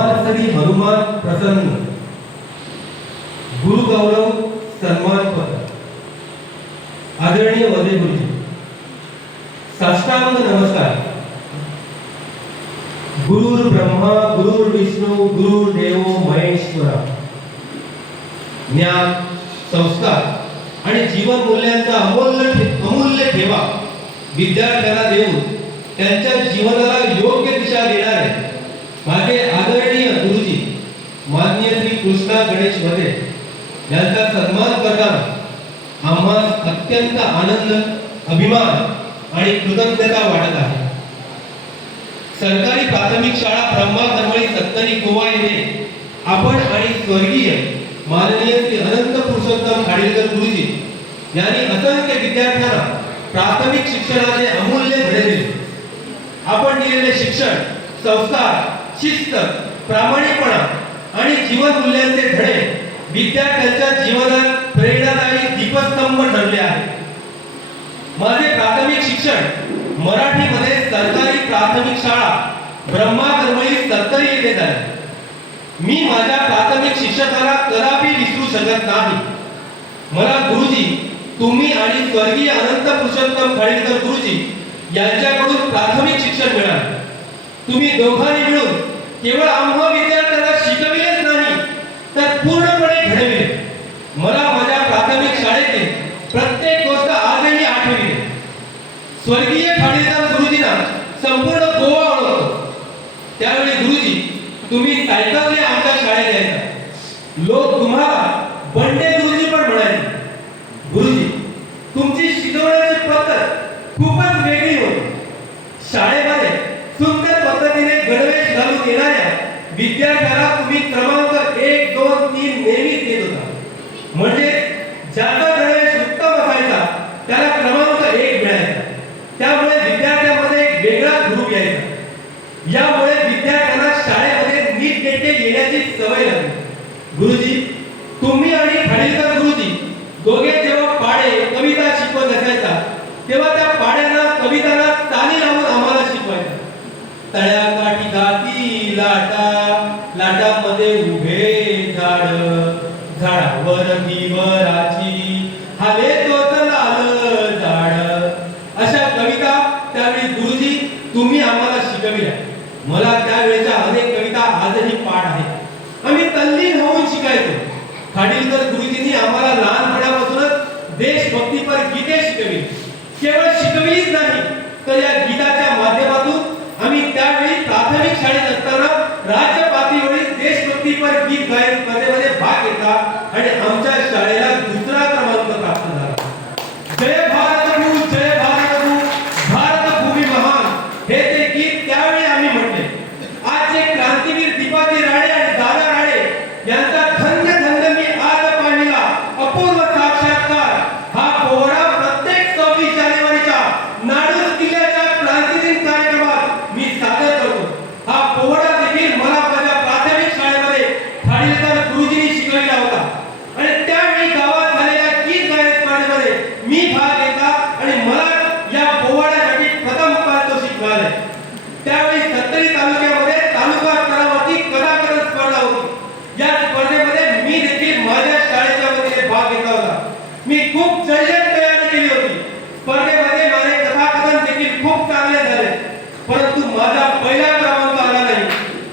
हनुमान श्री हनुमान प्रसन्न गुरु गौरव सन्मान पत्र आदरणीय वदे गुरुजी, साष्टांग नमस्कार। गुरुर् ब्रह्मा गुरुर्विष्णू गुरुर्देव महेश्वरा। ज्ञान, संस्कार आणि जीवन मूल्यांचा अमूल्य ठेवा विद्यार्थ्यांना देऊन त्यांच्या जीवनाला योग्य दिशा देणारे माझे आदरणीय गुरुजी माननीय श्री कृष्णा गणेश वदे यांचा सन्मान करताना आम्हाला अत्यंत आनंद, अभिमान आणि कृतज्ञता वाटत आहे। सरकारी प्राथमिक शाळा ब्रह्मा धर्मळी सत्तरी गोवा येथे आपण आणि स्वर्गीय माननीय श्री अनंत पुरुषोत्तम खाडीलकर गुरुजी यांनी असंख्य विद्यार्थ्यांना प्राथमिक शिक्षणाचे अमूल्य धडे दिले। आपण दिलेले शिक्षण, संस्कार, शिस्त, प्रामाणिकपणा आणि जीवन मूल्यांचे धडे विद्यार्थ्यांच्या जीवनात प्रेरणादायी दीपस्तंभ ठरले आहेत। माझे प्राथमिक शिक्षण मराठीमध्ये सरकारी प्राथमिक शाळा ब्रह्मा धर्मळी सत्तरी येथे झाले। मी माझ्या प्राथमिक शिक्षकाला कदापि विसरू शकत नाही। मला गुरुजी, तुम्ही आणि स्वर्गीय अनंत पुरुषोत्तम खाडीलकर गुरुजी यांच्याकडून प्राथमिक शिक्षण मिळाले। तुम्ही दोघांनी मिळून केवळ आम्हा विद्यार्थ्यांना शिकविलेच नाही तर पूर्णपणे घडविले। मला माझ्या प्राथमिक शाळेतील प्रत्येक गोष्ट आजही आठवली। स्वर्गीय खाडीलकर गुरुजींना संपूर्ण गोवा ओळखतो। त्यावेळी गुरुजी, तुम्ही सायकलने आमच्या शाळेत यायचा। लोक तुम्हाला बंडे गुरुजी पण म्हणायचे। गुरुजी, तुमची शिकवण्याची पद्धत खूपच वेगळी होती। शाळेमध्ये सुंदर पद्धतीने गणवेश घालून येणाऱ्या विद्यार्थ्याला तुम्ही क्रमांक 1, 2, 3 नेहमीच देत होता। म्हणजे ज्याचा गणवेश उत्तम असायचा त्याला क्रमांक 1 मिळायचा। त्यामुळे विद्यार्थ्यांमध्ये एक वेगळाच ग्रुप यायचा। यामुळे विद्यार्थ्यांना शाळेमध्ये नीटनेटके येण्याची सवय लागली। गुरुजी, तुम्ही आणि खाडीलकर गुरुजी दोघे जेव्हा पाढे, कविता शिकवत असायचा तेव्हा त्या पाढ्यांना, कवितांना ताली लावून आम्हाला शिकवायचा। तळ्याकाठी गाती लाटा, लाटामध्ये उभे झाड, झाडावर दिवराची हाले तोच लाल झाड, अशा कविता त्यावेळी गुरुजी तुम्ही आम्हाला शिकविल्या। मला त्यावेळेच्या अनेक कविता आजही पाठ आहेत। आम्ही तल्लीन होऊन शिकायचो। खाडीलकर गुरुजींनी आम्हाला लहानपणापासूनच देशभक्तीपर गीते शिकविली। केवळ शिकविलीच नाही तर या गीताच्या माध्यमातून आम्ही त्यावेळी प्राथमिक शाळेत असताना राज्य पातळीवरील देशभक्तीपर गीत गायन स्पर्धेमध्ये भाग घेतला आणि आमच्या शाळेला दुसरा क्रमांक प्राप्त झाला। जय भारत भू, जय भारत भू, भारत भूमी महान, हे ते गीत त्यावेळी आम्ही म्हटले। आजचे क्रांतीवीर दीपाजी राणे आणि दादा राणे यांचा धन्य धन्य मी आज पाहिला अपूर्व साक्षात्कार हा पोवाडा प्रत्येक 26 जानेवारीच्या नाडूज किल्ल्याच्या क्रांतीदिन कार्यक्रमात मी सादर करतो। हा पोवाडा देखील मला माझ्या प्राथमिक शाळेमध्ये खाडीलकर गुरुजींनी शिकवला होता आणि त्यावेळी गावात झालेल्या गीत गायन स्पर्धेमध्ये मी भाग घेतला आणि मला या पोवाड्यासाठी प्रथम पारितोषिक मिळाले। त्यावेळी सत्तरी तालुक्यामध्ये तालुका स्तरावरची कथाकथन स्पर्धा होती। या स्पर्धेमध्ये मी देखील माझ्या शाळेच्या वतीने भाग घेतला होता। मी खूप जय्यत तयारी केली होती। स्पर्धेमध्ये माझे कथाकथन देखील खूप चांगले झाले, परंतु माझा पहिला क्रमांक आला नाही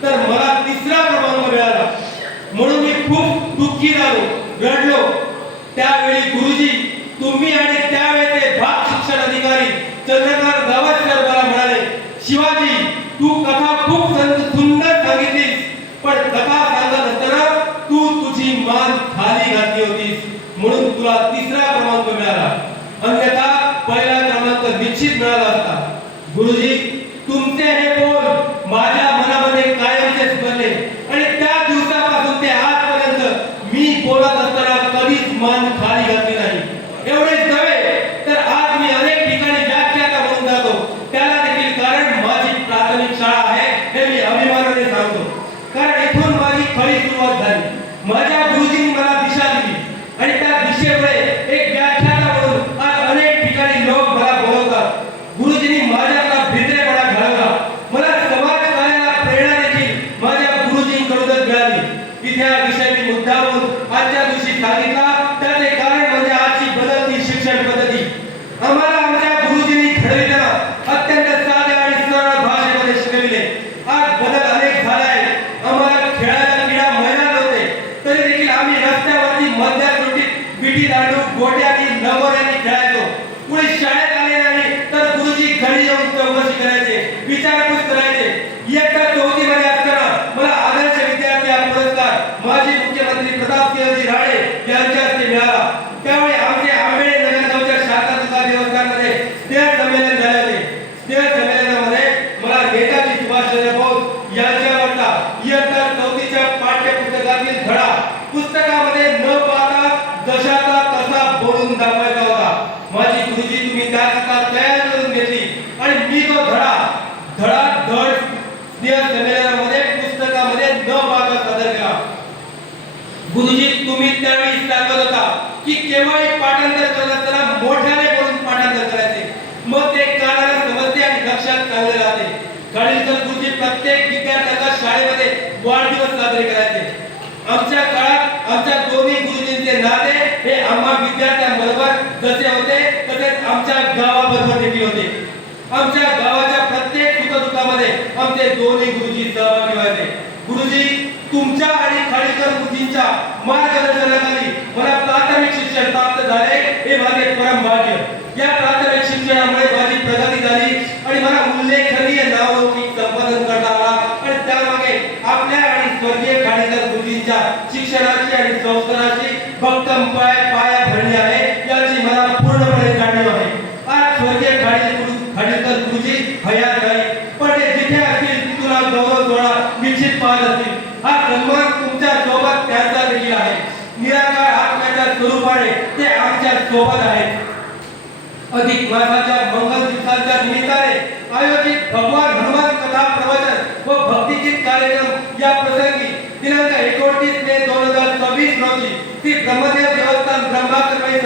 तर मला तिसरा क्रमांक मिळाला। म्हणून मी खूप दुःखी झालो, रडलो। त्यावेळी गुरुजी, तुम्ही आणि त्यावेळेचे भाग शिक्षण अधिकारी चंद्रकांत गावस्कर मला म्हणाले, शिवाजी, तू कथा खूप सुंदर सांगितलीस, पण कथा सांगत असताना तू तुझी मान खाली घातली होतीस, म्हणून तुला तिसरा क्रमांक मिळाला, अन्यथा पहिला क्रमांक निश्चित मिळाला असता। गुरुजी, तुमचे हे बोल माझ्या मनामध्ये कायमचे स्मरले आणि त्या दिवसापासून ते आजपर्यंत मी बोलत असताना कधीच मान खाली घातली नाही। एवढेच नव्हे तर आज मी अनेक ठिकाणी व्याख्याता म्हणून जातो, त्याला देखील कारण माझी प्राथमिक शाळा आहे हे मी अभिमानाने सांगतो। कारण इथून माझी विचारपूस करायचे. इयत्ता 4थी मध्ये असताना मला आदर्श विद्यार्थी हा पुरस्कार माजी मुख्यमंत्री प्रतापसिंहजी राणे यांच्या हस्ते मिळाला. त्यावेळी आमचे आंबेड नगरगावच्या शांतता देवस्थानमध्ये स्नेह संमेलन झाले होते. स्नेह संमेलनामध्ये मला नेताजी सुभाषचंद्र बोस यांच्यावरचा इयत्ता 4थीच्या पाठ्यपुस्तकातील धडा पुस्तकामध्ये न पाहता जशाचा तसा बोलून दाखवायचा होता. माझी गुरुजी तुम्ही त्याकरता तयार करून घेतली आणि मी तो धडा धड स्नेह संमेलनामध्ये पुस्तकामध्ये न पाहता सादर केला. गुरुजी तुम्ही त्यावेळी सांगत होता की केवळ पाठांतर करत असताना मोठ्याने बोलून पाठांतर करायचे, मग ते कानाला समजते आणि लक्षात चांगले राहते. खाडीलकर गुरुजी प्रत्येक विद्यार्थ्याच्या शाळेमध्ये वाढदिवस साजरे करायचे. आमच्या काळात आमच्या दोन्ही गुरुजींचे नाते हे आम्हा विद्यार्थ्यांबरोबर जसे होते तसेच आमच्या गावाबरोबर देखील होते. आमच्या गावाच्या प्रत्येक सुखदुःखामध्ये आमचे दोन्ही गुरुजी सहभागी व्हायचे. गुरुजी तुमच्या आणि खाडीलकर गुरुजींच्या मार्गदर्शनाखाली मला प्राथमिक शिक्षण प्राप्त झाले हे माझे परम भाग्य. या प्राथमिक शिक्षणामुळे माझी प्रगती झाली आणि मला उल्लेखनीय नावलौकिक संपादन करता आला आणि त्यामागे आपल्या आणि स्वर्गीय खाडीलकर गुरुजींच्या शिक्षणाची आणि संस्काराची भक्कम पाया भरली आहे याची मला पूर्णपणे जाणीव आहे. आज स्वर्गीय खाडीलकर गुरुजी हयात नाही, पण ते जिथे असतील तुला गौरव सोहळा निश्चित पाहत असतील. हा सन्मान तुमच्या सोबत त्यांचा देखील आहे. निराकार आत्म्याच्या स्वरूपाने ते आमच्या सोबत आहेत. अधिक मासाच्या मंगल दिवसाच्या निमित्ताने आयोजित भगवान हनुमान कथा प्रवचन व भक्तिगीत कार्यक्रम या प्रसंगी दिनांक 29 मे 2024 रोजी श्री ब्रह्मदेव देवस्थान ब्रह्माकरमाई